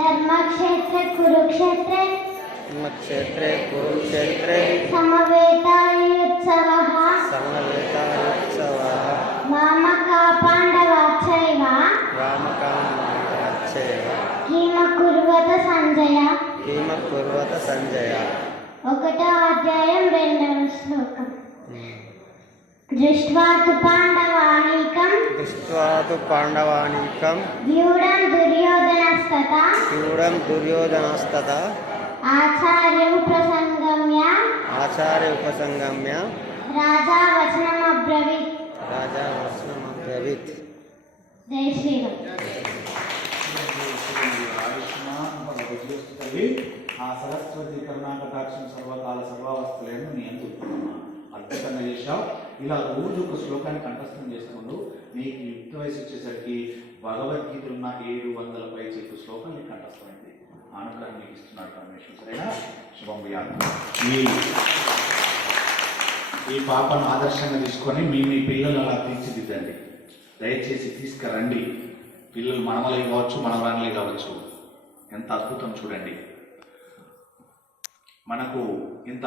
धर्मक्षेत्रे कुरुक्षेत्रे धर्मक्षेत्रे कुरुक्षेत्रे समवेतायुत्सवः वामका पाण्डवाश्चैव किमकुर्वत संजय ఒకటో అధ్యాయం 2వ శ్లోకం దృష్ట్వా తు పాండవానీకం వ్యూఢం దుర్యోధనస్తత ఆచార్య ఉపసంగమ్య రాజా వచనమబ్రవీత్. జై శ్రీరామ్. ఆ సరస్వతి కరుణాకటాక్షం సర్వకాల సర్వావస్థలను నీ అందుకున్నా అద్భుతంగా చేశావు. ఇలా రోజు ఒక శ్లోకాన్ని కంఠస్థం చేసుకుంటూ నీకు యుక్త వయసు వచ్చేసరికి భగవద్గీతలు ఉన్న 700 పైచిలకు శ్లోకం నీకు కంఠస్థమైంది. అనుగ్రహం నీకు ఇస్తున్నాడు పరమేశ్వరు. సరేనా? శుభం వ్యాధి. ఈ పాపను ఆదర్శంగా తీసుకొని మీ పిల్లలు అలా తీర్చిదిద్దండి. దయచేసి తీసుకురండి. పిల్లలు మనమలే కావచ్చు, మనవరాలే కావచ్చు. ఎంత అద్భుతం చూడండి. మనకు ఇంత